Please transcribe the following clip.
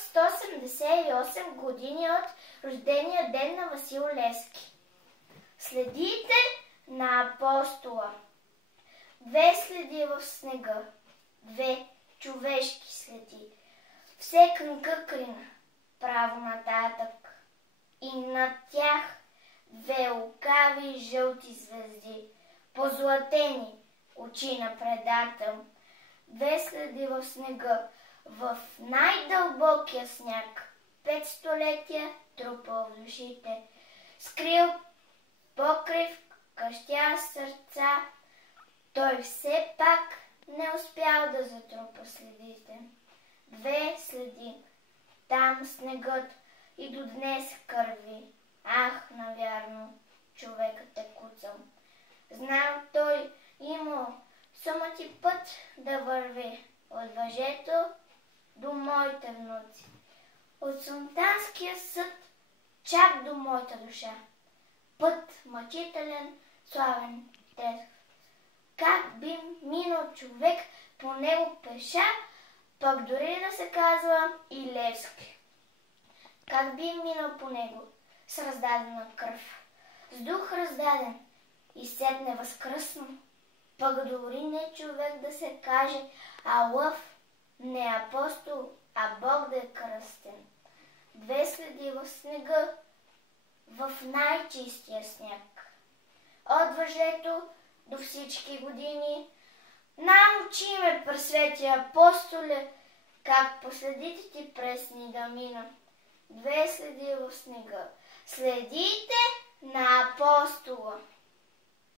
188 години от рождения ден на Васил Левски. Следите на апостола. 2 следи в снега, 2 човешки следи. Все към къкрина, право нататък. И над тях 2 лукави жълти звезди, позлатени очи на предател. 2 следи в снега, в най-дълбокия сняг. 5 столетия трупал в душите, скрил покрив, къщя сърца. Той все пак не успял да затрупа следите. 2 следи, там снегът и до днес кърви. Ах, навярно, човекът е куцал. Знам, той имал сумати път да върви от въжето до моите внуци, от Султанския съд чак до моята душа. Път мъчителен, славен, тежък. Как би минал човек по него пеша, пък дори да се казва и Левски. Как би минал по него с раздадена кръв, с дух раздаден и сетне възкръсно, пък дори не човек да се каже, а лъв, не апостол, а Бог да е кръстен. 2 следи в снега, в най-чистия сняг. От въжето до всички години научи ме, пресвети апостоле, как последите ти пресни да мина. 2 следи в снега. Следите на апостола.